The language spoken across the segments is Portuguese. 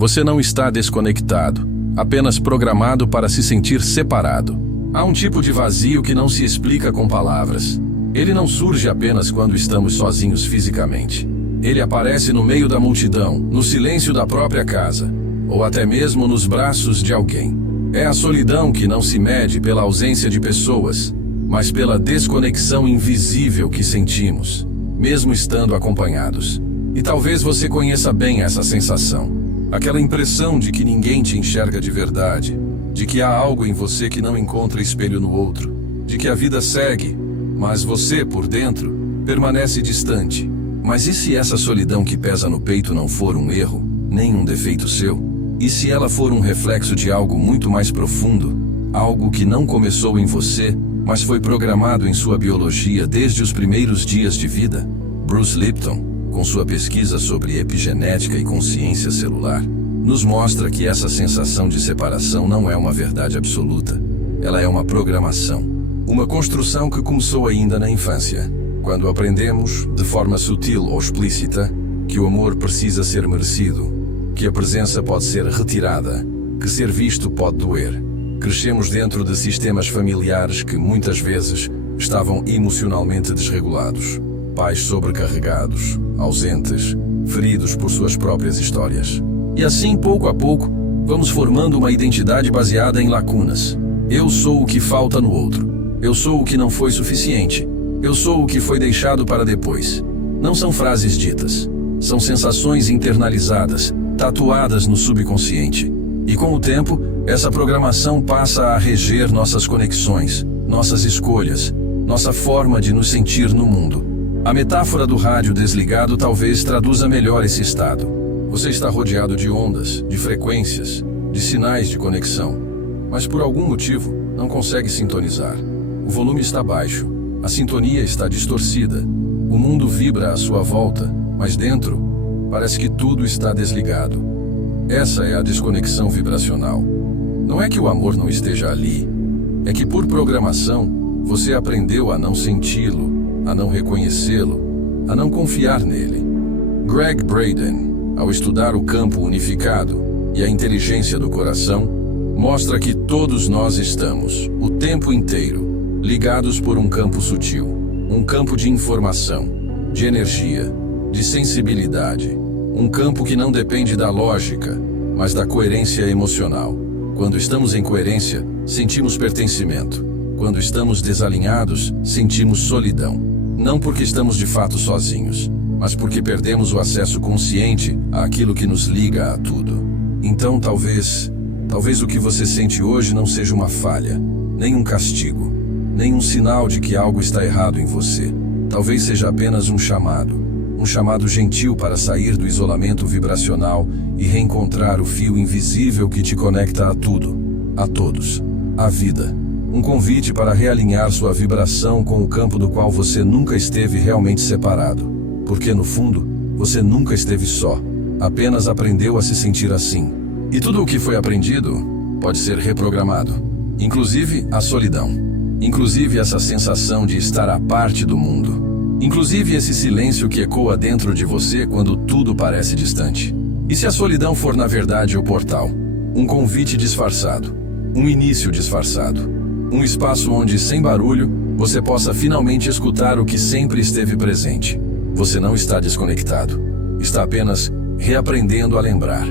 Você não está desconectado, apenas programado para se sentir separado. Há um tipo de vazio que não se explica com palavras. Ele não surge apenas quando estamos sozinhos fisicamente. Ele aparece no meio da multidão, no silêncio da própria casa, ou até mesmo nos braços de alguém. É a solidão que não se mede pela ausência de pessoas, mas pela desconexão invisível que sentimos, mesmo estando acompanhados. E talvez você conheça bem essa sensação. Aquela impressão de que ninguém te enxerga de verdade, de que há algo em você que não encontra espelho no outro, de que a vida segue, mas você, por dentro, permanece distante. Mas e se essa solidão que pesa no peito não for um erro, nem um defeito seu? E se ela for um reflexo de algo muito mais profundo, algo que não começou em você, mas foi programado em sua biologia desde os primeiros dias de vida? Bruce Lipton, com sua pesquisa sobre epigenética e consciência celular, nos mostra que essa sensação de separação não é uma verdade absoluta. Ela é uma programação, uma construção que começou ainda na infância, quando aprendemos, de forma sutil ou explícita, que o amor precisa ser merecido, que a presença pode ser retirada, que ser visto pode doer. Crescemos dentro de sistemas familiares que, muitas vezes, estavam emocionalmente desregulados. Pais sobrecarregados, ausentes, feridos por suas próprias histórias. E assim, pouco a pouco, vamos formando uma identidade baseada em lacunas. Eu sou o que falta no outro. Eu sou o que não foi suficiente. Eu sou o que foi deixado para depois. Não são frases ditas. São sensações internalizadas, tatuadas no subconsciente. E com o tempo, essa programação passa a reger nossas conexões, nossas escolhas, nossa forma de nos sentir no mundo. A metáfora do rádio desligado talvez traduza melhor esse estado. Você está rodeado de ondas, de frequências, de sinais de conexão, mas por algum motivo não consegue sintonizar. O volume está baixo, a sintonia está distorcida, o mundo vibra à sua volta, mas dentro parece que tudo está desligado. Essa é a desconexão vibracional. Não é que o amor não esteja ali, é que por programação você aprendeu a não senti-lo, a não reconhecê-lo, a não confiar nele. Greg Braden, ao estudar o campo unificado e a inteligência do coração, mostra que todos nós estamos, o tempo inteiro, ligados por um campo sutil, um campo de informação, de energia, de sensibilidade, um campo que não depende da lógica, mas da coerência emocional. Quando estamos em coerência, sentimos pertencimento. Quando estamos desalinhados, sentimos solidão. Não porque estamos de fato sozinhos, mas porque perdemos o acesso consciente àquilo que nos liga a tudo. Então talvez o que você sente hoje não seja uma falha, nem um castigo, nem um sinal de que algo está errado em você. Talvez seja apenas um chamado gentil para sair do isolamento vibracional e reencontrar o fio invisível que te conecta a tudo, a todos, à vida. Um convite para realinhar sua vibração com o campo do qual você nunca esteve realmente separado. Porque, no fundo, você nunca esteve só, apenas aprendeu a se sentir assim. E tudo o que foi aprendido pode ser reprogramado, inclusive a solidão, inclusive essa sensação de estar à parte do mundo, inclusive esse silêncio que ecoa dentro de você quando tudo parece distante. E se a solidão for na verdade o portal, um convite disfarçado, um início disfarçado, um espaço onde, sem barulho, você possa finalmente escutar o que sempre esteve presente. Você não está desconectado, está apenas reaprendendo a lembrar.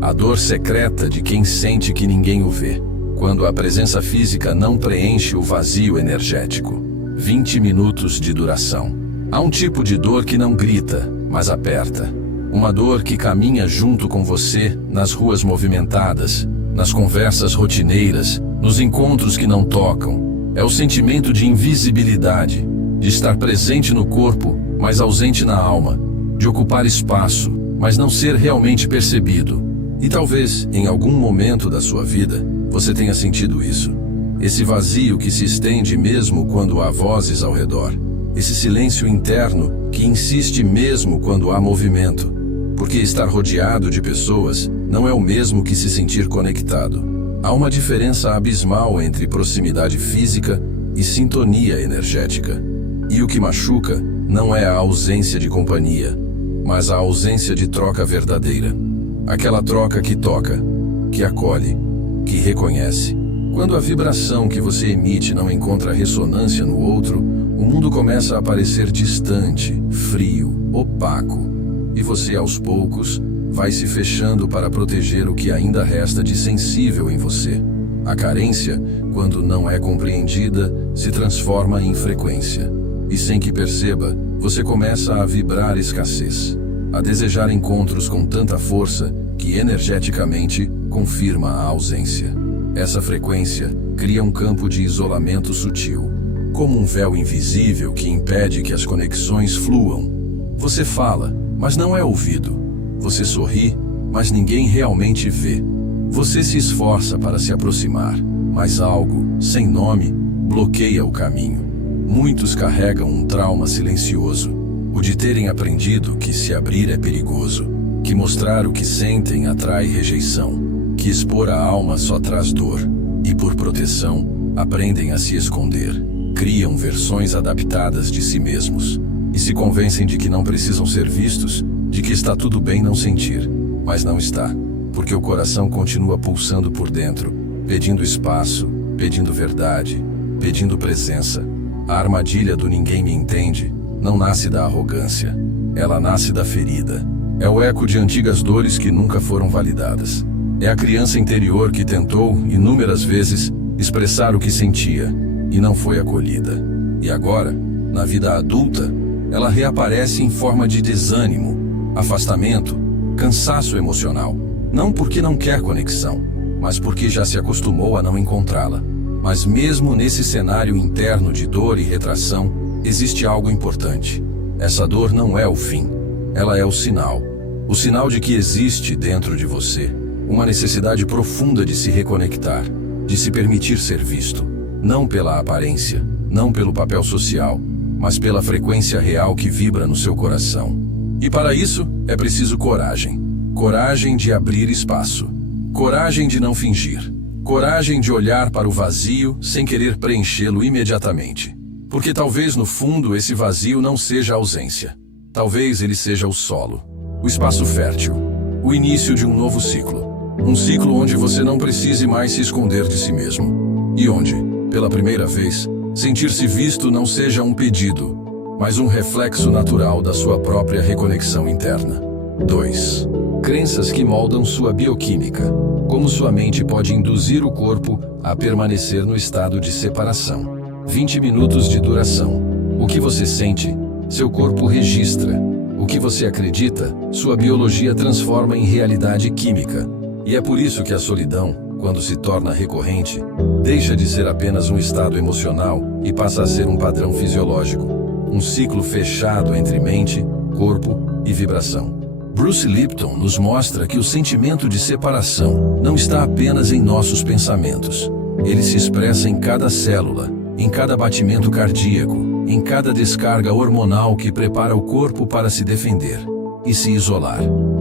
A dor secreta de quem sente que ninguém o vê, quando a presença física não preenche o vazio energético. 20 minutos de duração. Há um tipo de dor que não grita, mas aperta. Uma dor que caminha junto com você nas ruas movimentadas, nas conversas rotineiras, nos encontros que não tocam. É o sentimento de invisibilidade, de estar presente no corpo, mas ausente na alma, de ocupar espaço, mas não ser realmente percebido. E talvez, em algum momento da sua vida, você tenha sentido isso. Esse vazio que se estende mesmo quando há vozes ao redor. Esse silêncio interno que insiste mesmo quando há movimento. Porque estar rodeado de pessoas não é o mesmo que se sentir conectado. Há uma diferença abismal entre proximidade física e sintonia energética. E o que machuca não é a ausência de companhia, mas a ausência de troca verdadeira. Aquela troca que toca, que acolhe, que reconhece. Quando a vibração que você emite não encontra ressonância no outro, o mundo começa a parecer distante, frio, opaco. E você, aos poucos, vai se fechando para proteger o que ainda resta de sensível em você. A carência, quando não é compreendida, se transforma em frequência. E sem que perceba, você começa a vibrar escassez, a desejar encontros com tanta força que energeticamente confirma a ausência. Essa frequência cria um campo de isolamento sutil, como um véu invisível que impede que as conexões fluam. Você fala, mas não é ouvido. Você sorri, mas ninguém realmente vê. Você se esforça para se aproximar, mas algo, sem nome, bloqueia o caminho. Muitos carregam um trauma silencioso, o de terem aprendido que se abrir é perigoso, que mostrar o que sentem atrai rejeição, que expor a alma só traz dor, e por proteção, aprendem a se esconder, criam versões adaptadas de si mesmos, e se convencem de que não precisam ser vistos, de que está tudo bem não sentir, mas não está, porque o coração continua pulsando por dentro, pedindo espaço, pedindo verdade, pedindo presença. A armadilha do ninguém me entende não nasce da arrogância, ela nasce da ferida. É o eco de antigas dores que nunca foram validadas. É a criança interior que tentou, inúmeras vezes, expressar o que sentia e não foi acolhida. E agora, na vida adulta, ela reaparece em forma de desânimo, afastamento, cansaço emocional. Não porque não quer conexão, mas porque já se acostumou a não encontrá-la. Mas mesmo nesse cenário interno de dor e retração, existe algo importante. Essa dor não é o fim, ela é o sinal de que existe dentro de você uma necessidade profunda de se reconectar, de se permitir ser visto, não pela aparência, não pelo papel social, mas pela frequência real que vibra no seu coração. E para isso, é preciso coragem. Coragem de abrir espaço. Coragem de não fingir. Coragem de olhar para o vazio sem querer preenchê-lo imediatamente. Porque talvez no fundo esse vazio não seja a ausência. Talvez ele seja o solo, o espaço fértil, o início de um novo ciclo. Um ciclo onde você não precise mais se esconder de si mesmo. E onde, pela primeira vez, sentir-se visto não seja um pedido, mas um reflexo natural da sua própria reconexão interna. 2. Crenças que moldam sua bioquímica. Como sua mente pode induzir o corpo a permanecer no estado de separação. 20 minutos de duração. O que você sente, seu corpo registra. O que você acredita, sua biologia transforma em realidade química. E é por isso que a solidão, quando se torna recorrente, deixa de ser apenas um estado emocional e passa a ser um padrão fisiológico. Um ciclo fechado entre mente, corpo e vibração. Bruce Lipton nos mostra que o sentimento de separação não está apenas em nossos pensamentos. Ele se expressa em cada célula, em cada batimento cardíaco, em cada descarga hormonal que prepara o corpo para se defender e se isolar.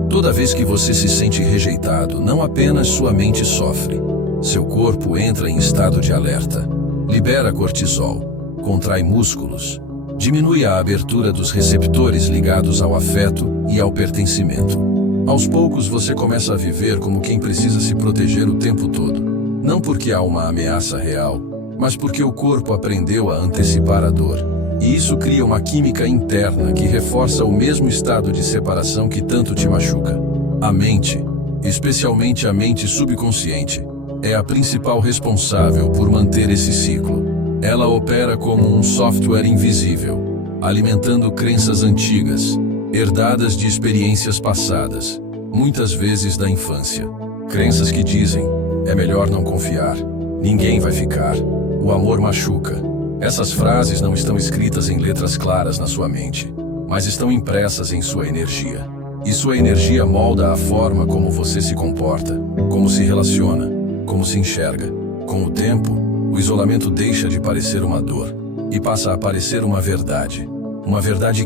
Toda vez que você se sente rejeitado, não apenas sua mente sofre. Seu corpo entra em estado de alerta, libera cortisol, contrai músculos, diminui a abertura dos receptores ligados ao afeto e ao pertencimento. Aos poucos você começa a viver como quem precisa se proteger o tempo todo. Não porque há uma ameaça real, mas porque o corpo aprendeu a antecipar a dor. E isso cria uma química interna que reforça o mesmo estado de separação que tanto te machuca. A mente, especialmente a mente subconsciente, é a principal responsável por manter esse ciclo. Ela opera como um software invisível, alimentando crenças antigas, herdadas de experiências passadas, muitas vezes da infância. Crenças que dizem, é melhor não confiar, ninguém vai ficar, o amor machuca. Essas frases não estão escritas em letras claras na sua mente, mas estão impressas em sua energia. E sua energia molda a forma como você se comporta, como se relaciona, como se enxerga. Com o tempo, o isolamento deixa de parecer uma dor e passa a parecer uma verdade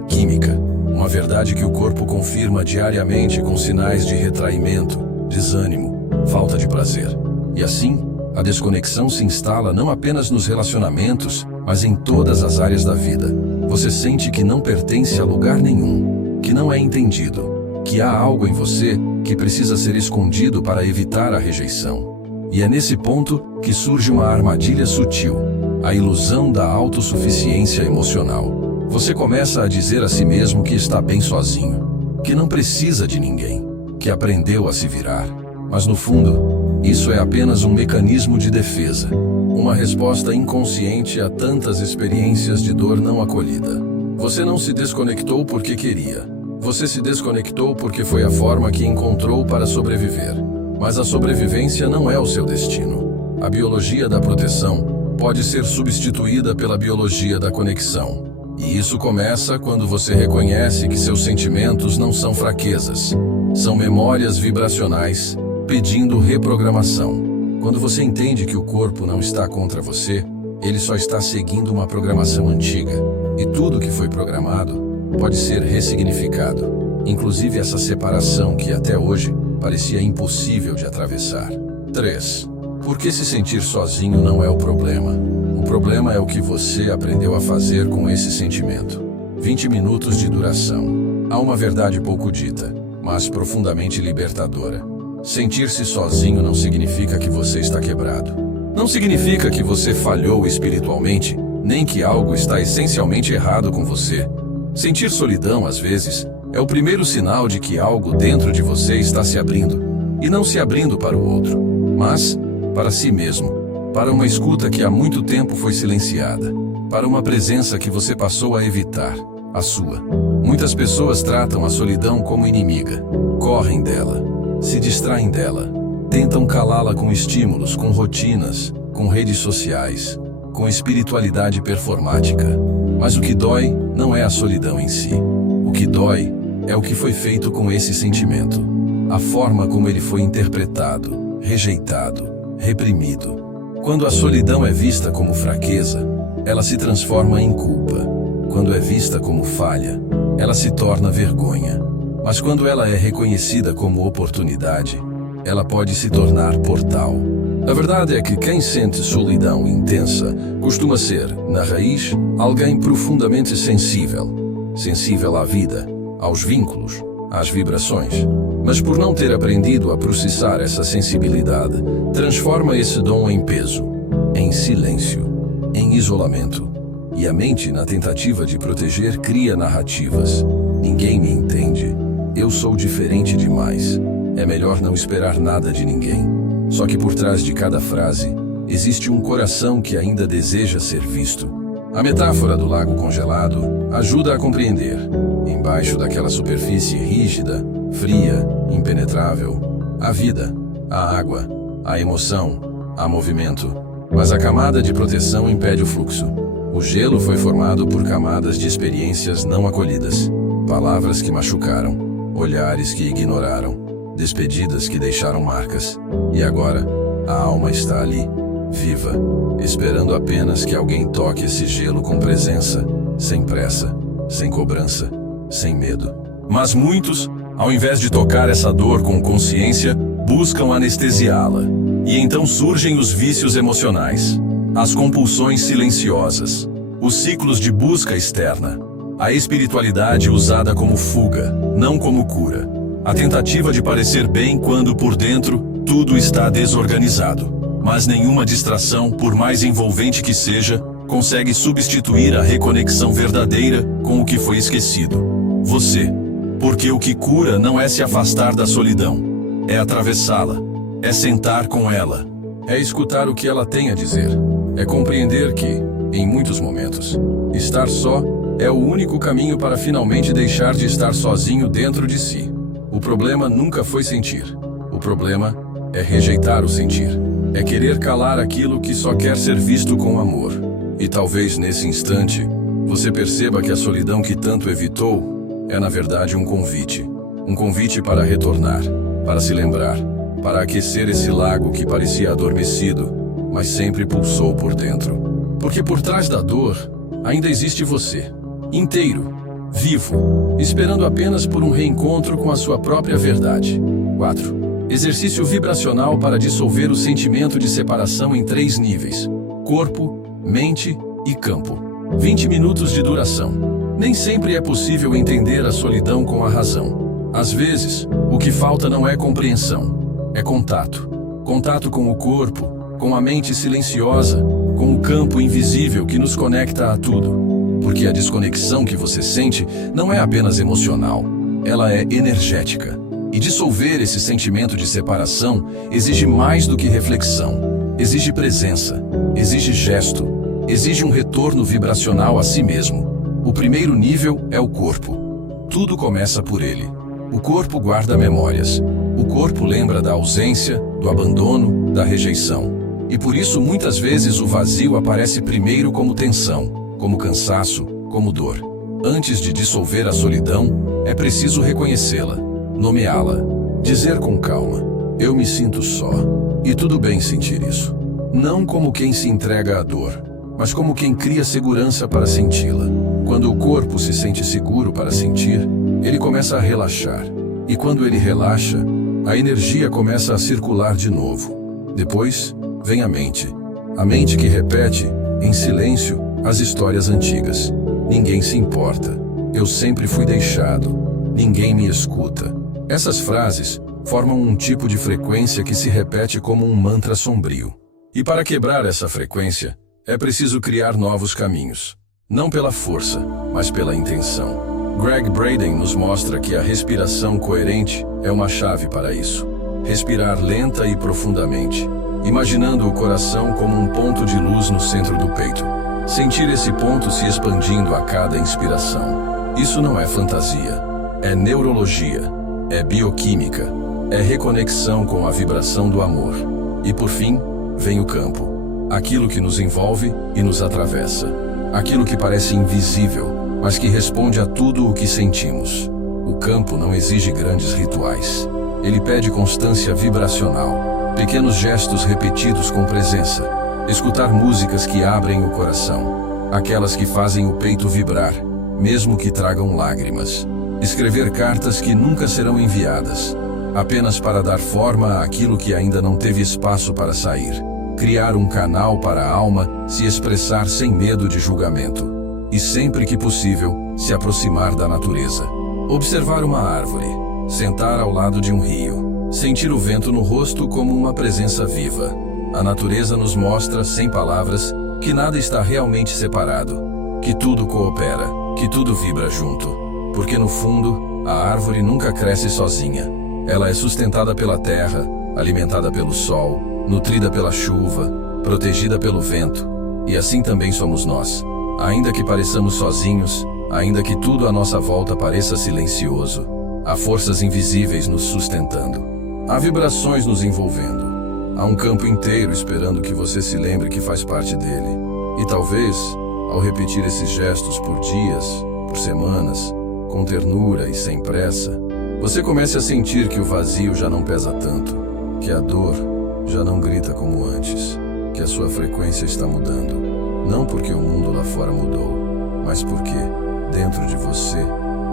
química, uma verdade que o corpo confirma diariamente com sinais de retraimento, desânimo, falta de prazer. E assim, a desconexão se instala não apenas nos relacionamentos, mas em todas as áreas da vida. Você sente que não pertence a lugar nenhum, que não é entendido, que há algo em você que precisa ser escondido para evitar a rejeição. E é nesse ponto que surge uma armadilha sutil, a ilusão da autossuficiência emocional. Você começa a dizer a si mesmo que está bem sozinho, que não precisa de ninguém, que aprendeu a se virar. Mas no fundo, isso é apenas um mecanismo de defesa, uma resposta inconsciente a tantas experiências de dor não acolhida. Você não se desconectou porque queria. Você se desconectou porque foi a forma que encontrou para sobreviver. Mas a sobrevivência não é o seu destino. A biologia da proteção pode ser substituída pela biologia da conexão. E isso começa quando você reconhece que seus sentimentos não são fraquezas, são memórias vibracionais pedindo reprogramação. Quando você entende que o corpo não está contra você, ele só está seguindo uma programação antiga. E tudo que foi programado pode ser ressignificado, inclusive essa separação que até hoje parecia impossível de atravessar. 3. Por que se sentir sozinho não é o problema? O problema é o que você aprendeu a fazer com esse sentimento. 20 minutos de duração. Há uma verdade pouco dita, mas profundamente libertadora. Sentir-se sozinho não significa que você está quebrado. Não significa que você falhou espiritualmente, nem que algo está essencialmente errado com você. Sentir solidão, às vezes, é o primeiro sinal de que algo dentro de você está se abrindo, e não se abrindo para o outro, mas para si mesmo, para uma escuta que há muito tempo foi silenciada, para uma presença que você passou a evitar, a sua. Muitas pessoas tratam a solidão como inimiga, correm dela, se distraem dela, tentam calá-la com estímulos, com rotinas, com redes sociais, com espiritualidade performática. Mas o que dói não é a solidão em si. O que dói é o que foi feito com esse sentimento, a forma como ele foi interpretado, rejeitado, reprimido. Quando a solidão é vista como fraqueza, ela se transforma em culpa. Quando é vista como falha, ela se torna vergonha. Mas quando ela é reconhecida como oportunidade, ela pode se tornar portal. A verdade é que quem sente solidão intensa costuma ser, na raiz, alguém profundamente sensível. Sensível à vida, aos vínculos, às vibrações. Mas por não ter aprendido a processar essa sensibilidade, transforma esse dom em peso, em silêncio, em isolamento. E a mente, na tentativa de proteger, cria narrativas. Ninguém me entende. Eu sou diferente demais. É melhor não esperar nada de ninguém. Só que por trás de cada frase, existe um coração que ainda deseja ser visto. A metáfora do lago congelado ajuda a compreender. Embaixo daquela superfície rígida, fria, impenetrável, há vida, há água, há emoção, há movimento. Mas a camada de proteção impede o fluxo. O gelo foi formado por camadas de experiências não acolhidas. Palavras que machucaram, olhares que ignoraram, despedidas que deixaram marcas. E agora, a alma está ali, viva, esperando apenas que alguém toque esse gelo com presença, sem pressa, sem cobrança, sem medo. Mas muitos, ao invés de tocar essa dor com consciência, buscam anestesiá-la. E então surgem os vícios emocionais, as compulsões silenciosas, os ciclos de busca externa, a espiritualidade usada como fuga, não como cura, a tentativa de parecer bem quando por dentro tudo está desorganizado. Mas nenhuma distração, por mais envolvente que seja, consegue substituir a reconexão verdadeira com o que foi esquecido. Você. Porque o que cura não é se afastar da solidão, é atravessá-la, é sentar com ela, é escutar o que ela tem a dizer, é compreender que, em muitos momentos, estar só é o único caminho para finalmente deixar de estar sozinho dentro de si. O problema nunca foi sentir. O problema é rejeitar o sentir. É querer calar aquilo que só quer ser visto com amor. E talvez nesse instante, você perceba que a solidão que tanto evitou é na verdade um convite. Um convite para retornar, para se lembrar, para aquecer esse lago que parecia adormecido, mas sempre pulsou por dentro. Porque por trás da dor, ainda existe você, inteiro, vivo, esperando apenas por um reencontro com a sua própria verdade. 4. Exercício vibracional para dissolver o sentimento de separação em 3 níveis: corpo, mente e campo. 20 minutos de duração. Nem sempre é possível entender a solidão com a razão. Às vezes, O que falta não é compreensão, é contato. Contato com o corpo, com a mente silenciosa, com o campo invisível que nos conecta a tudo. Porque a desconexão que você sente não é apenas emocional, ela é energética. E dissolver esse sentimento de separação exige mais do que reflexão. Exige presença, exige gesto, exige um retorno vibracional a si mesmo. O primeiro nível é o corpo. Tudo começa por ele. O corpo guarda memórias. O corpo lembra da ausência, do abandono, da rejeição. E por isso muitas vezes o vazio aparece primeiro como tensão, como cansaço, como dor. Antes de dissolver a solidão, é preciso reconhecê-la, nomeá-la, dizer com calma: eu me sinto só. E tudo bem sentir isso. Não como quem se entrega à dor, mas como quem cria segurança para senti-la. Quando o corpo se sente seguro para sentir, ele começa a relaxar. E quando ele relaxa, a energia começa a circular de novo. Depois, vem a mente que repete, em silêncio, as histórias antigas. Ninguém se importa. Eu sempre fui deixado. Ninguém me escuta. Essas frases formam um tipo de frequência que se repete como um mantra sombrio. E para quebrar essa frequência, é preciso criar novos caminhos. Não pela força, mas pela intenção. Gregg Braden nos mostra que a respiração coerente é uma chave para isso. Respirar lenta e profundamente, imaginando o coração como um ponto de luz no centro do peito. Sentir esse ponto se expandindo a cada inspiração. Isso não é fantasia, é neurologia, é bioquímica, é reconexão com a vibração do amor. E por fim, vem o campo. Aquilo que nos envolve e nos atravessa. Aquilo que parece invisível, mas que responde a tudo o que sentimos. O campo não exige grandes rituais. Ele pede constância vibracional, pequenos gestos repetidos com presença, escutar músicas que abrem o coração, aquelas que fazem o peito vibrar, mesmo que tragam lágrimas, escrever cartas que nunca serão enviadas, apenas para dar forma àquilo que ainda não teve espaço para sair, criar um canal para a alma se expressar sem medo de julgamento. E sempre que possível, se aproximar da natureza. Observar uma árvore, sentar ao lado de um rio, sentir o vento no rosto como uma presença viva. A natureza nos mostra, sem palavras, que nada está realmente separado, que tudo coopera, que tudo vibra junto. Porque no fundo, a árvore nunca cresce sozinha. Ela é sustentada pela terra, alimentada pelo sol, nutrida pela chuva, protegida pelo vento. E assim também somos nós. Ainda que pareçamos sozinhos, ainda que tudo à nossa volta pareça silencioso, há forças invisíveis nos sustentando. Há vibrações nos envolvendo. Há um campo inteiro esperando que você se lembre que faz parte dele. E talvez, ao repetir esses gestos por dias, por semanas, com ternura e sem pressa, você comece a sentir que o vazio já não pesa tanto, que a dor já não grita como antes, que a sua frequência está mudando. Não porque o mundo lá fora mudou, mas porque, dentro de você,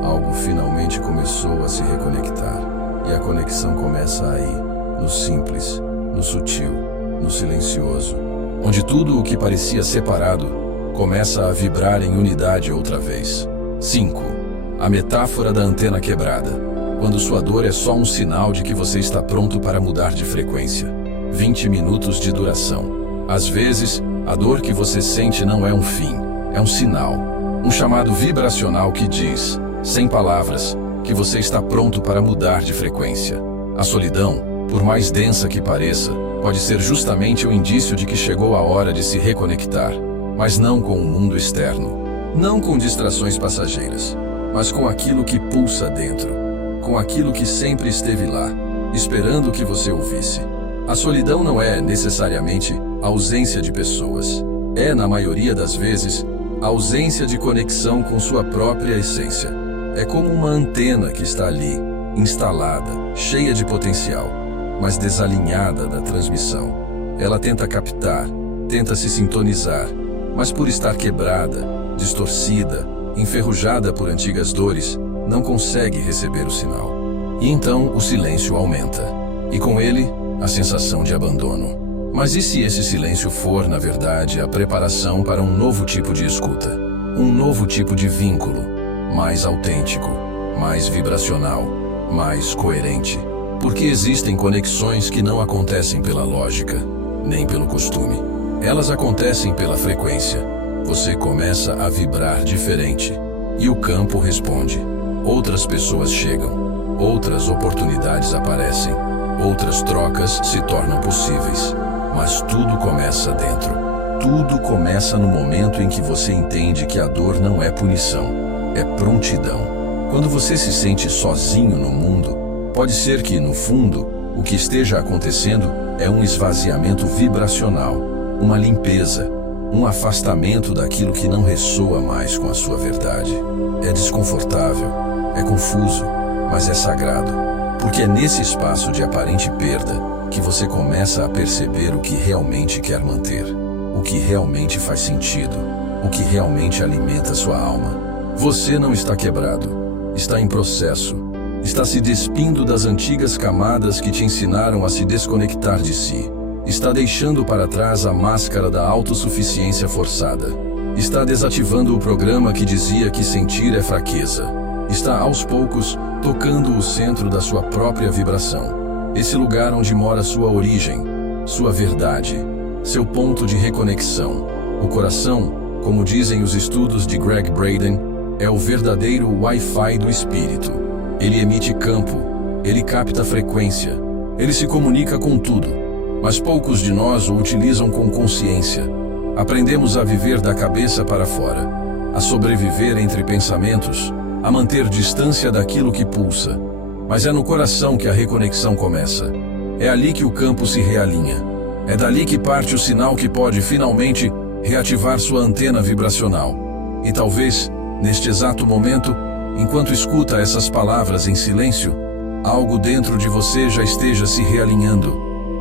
algo finalmente começou a se reconectar. E a conexão começa aí, no simples, no sutil, no silencioso, onde tudo o que parecia separado começa a vibrar em unidade outra vez. 5. A metáfora da antena quebrada, quando sua dor é só um sinal de que você está pronto para mudar de frequência. 20 minutos de duração. Às vezes, a dor que você sente não é um fim, é um sinal, um chamado vibracional que diz, sem palavras, que você está pronto para mudar de frequência. A solidão, por mais densa que pareça, pode ser justamente o indício de que chegou a hora de se reconectar, mas não com o mundo externo, não com distrações passageiras, mas com aquilo que pulsa dentro, com aquilo que sempre esteve lá, esperando que você ouvisse. A solidão não é necessariamente ausência de pessoas. É, na maioria das vezes, a ausência de conexão com sua própria essência. É como uma antena que está ali, instalada, cheia de potencial, mas desalinhada da transmissão. Ela tenta captar, tenta se sintonizar, mas por estar quebrada, distorcida, enferrujada por antigas dores, não consegue receber o sinal. E então o silêncio aumenta. E com ele, a sensação de abandono. Mas e se esse silêncio for, na verdade, a preparação para um novo tipo de escuta? Um novo tipo de vínculo, mais autêntico, mais vibracional, mais coerente. Porque existem conexões que não acontecem pela lógica, nem pelo costume. Elas acontecem pela frequência. Você começa a vibrar diferente e o campo responde. Outras pessoas chegam, outras oportunidades aparecem, outras trocas se tornam possíveis. Mas tudo começa dentro. Tudo começa no momento em que você entende que a dor não é punição, é prontidão. Quando você se sente sozinho no mundo, pode ser que, no fundo, o que esteja acontecendo é um esvaziamento vibracional, uma limpeza, um afastamento daquilo que não ressoa mais com a sua verdade. É desconfortável, é confuso, mas é sagrado, porque é nesse espaço de aparente perda que você começa a perceber o que realmente quer manter, o que realmente faz sentido, o que realmente alimenta sua alma. Você não está quebrado, está em processo, está se despindo das antigas camadas que te ensinaram a se desconectar de si, está deixando para trás a máscara da autossuficiência forçada, está desativando o programa que dizia que sentir é fraqueza, está aos poucos tocando o centro da sua própria vibração, esse lugar onde mora sua origem, sua verdade, seu ponto de reconexão. O coração, como dizem os estudos de Gregg Braden, é o verdadeiro Wi-Fi do espírito. Ele emite campo, ele capta frequência, ele se comunica com tudo, mas poucos de nós o utilizam com consciência. Aprendemos a viver da cabeça para fora, a sobreviver entre pensamentos, a manter distância daquilo que pulsa. Mas é no coração que a reconexão começa. É ali que o campo se realinha. É dali que parte o sinal que pode finalmente reativar sua antena vibracional. E talvez, neste exato momento, enquanto escuta essas palavras em silêncio, algo dentro de você já esteja se realinhando.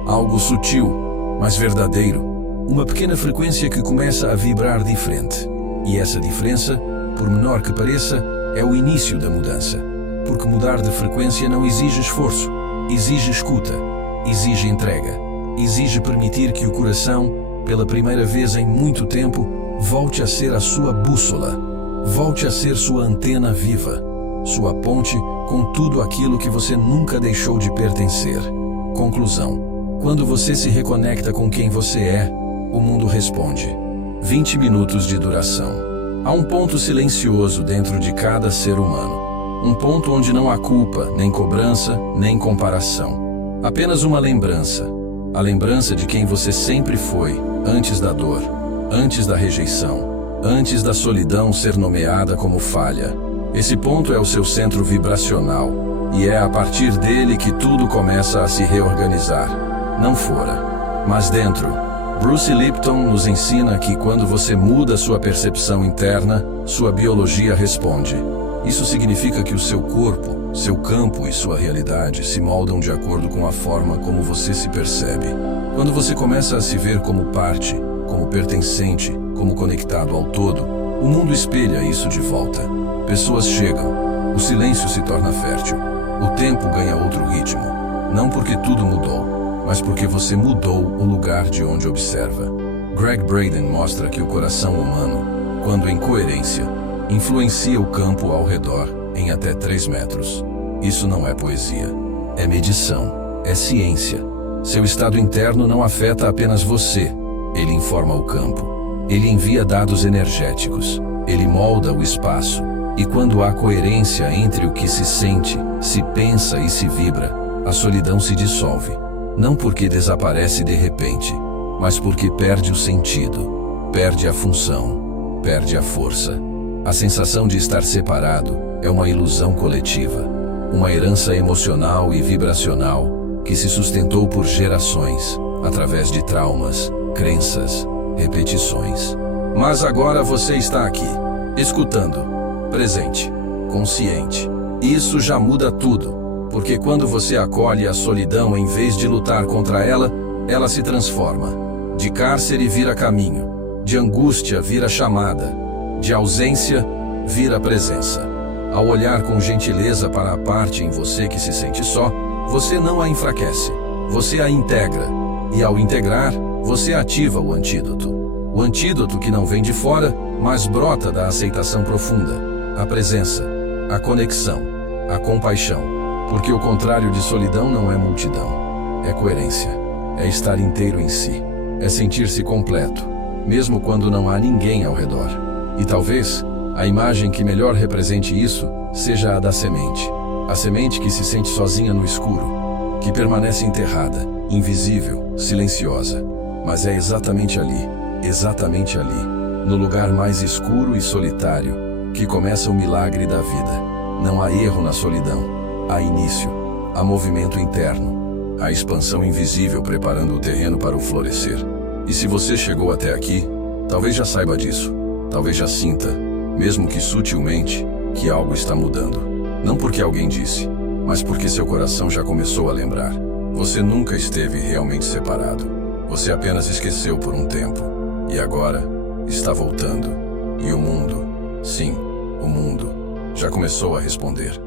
Algo sutil, mas verdadeiro. Uma pequena frequência que começa a vibrar diferente. E essa diferença, por menor que pareça, é o início da mudança. Porque mudar de frequência não exige esforço, exige escuta, exige entrega, exige permitir que o coração, pela primeira vez em muito tempo, volte a ser a sua bússola, volte a ser sua antena viva, sua ponte com tudo aquilo que você nunca deixou de pertencer. Conclusão: quando você se reconecta com quem você é, o mundo responde. 20 minutos de duração. Há um ponto silencioso dentro de cada ser humano. Um ponto onde não há culpa, nem cobrança, nem comparação. Apenas uma lembrança. A lembrança de quem você sempre foi, antes da dor, antes da rejeição, antes da solidão ser nomeada como falha. Esse ponto é o seu centro vibracional, e é a partir dele que tudo começa a se reorganizar. Não fora, mas dentro. Bruce Lipton nos ensina que quando você muda sua percepção interna, sua biologia responde. Isso significa que o seu corpo, seu campo e sua realidade se moldam de acordo com a forma como você se percebe. Quando você começa a se ver como parte, como pertencente, como conectado ao todo, o mundo espelha isso de volta. Pessoas chegam, o silêncio se torna fértil, o tempo ganha outro ritmo. Não porque tudo mudou, mas porque você mudou o lugar de onde observa. Gregg Braden mostra que o coração humano, quando em coerência, influencia o campo ao redor em até 3 metros. Isso não é poesia, é medição, é ciência. Seu estado interno não afeta apenas você, ele informa o campo. Ele envia dados energéticos, ele molda o espaço. E quando há coerência entre o que se sente, se pensa e se vibra, a solidão se dissolve. Não porque desaparece de repente, mas porque perde o sentido, perde a função, perde a força. A sensação de estar separado é uma ilusão coletiva, uma herança emocional e vibracional que se sustentou por gerações, através de traumas, crenças, repetições. Mas agora você está aqui, escutando, presente, consciente. Isso já muda tudo, porque quando você acolhe a solidão em vez de lutar contra ela, ela se transforma. De cárcere vira caminho, de angústia vira chamada, de ausência vira presença. Ao olhar com gentileza para a parte em você que se sente só, você não a enfraquece, você a integra. E ao integrar, você ativa o antídoto. O antídoto que não vem de fora, mas brota da aceitação profunda. A presença, a conexão, a compaixão. Porque o contrário de solidão não é multidão, é coerência, é estar inteiro em si, é sentir-se completo, mesmo quando não há ninguém ao redor. E talvez a imagem que melhor represente isso seja a da semente. A semente que se sente sozinha no escuro, que permanece enterrada, invisível, silenciosa. Mas é exatamente ali, no lugar mais escuro e solitário, que começa o milagre da vida. Não há erro na solidão, há início, há movimento interno, há expansão invisível preparando o terreno para o florescer. E se você chegou até aqui, talvez já saiba disso, talvez já sinta, mesmo que sutilmente, que algo está mudando. Não porque alguém disse, mas porque seu coração já começou a lembrar. Você nunca esteve realmente separado. Você apenas esqueceu por um tempo. E agora, está voltando. E o mundo, sim, o mundo, já começou a responder.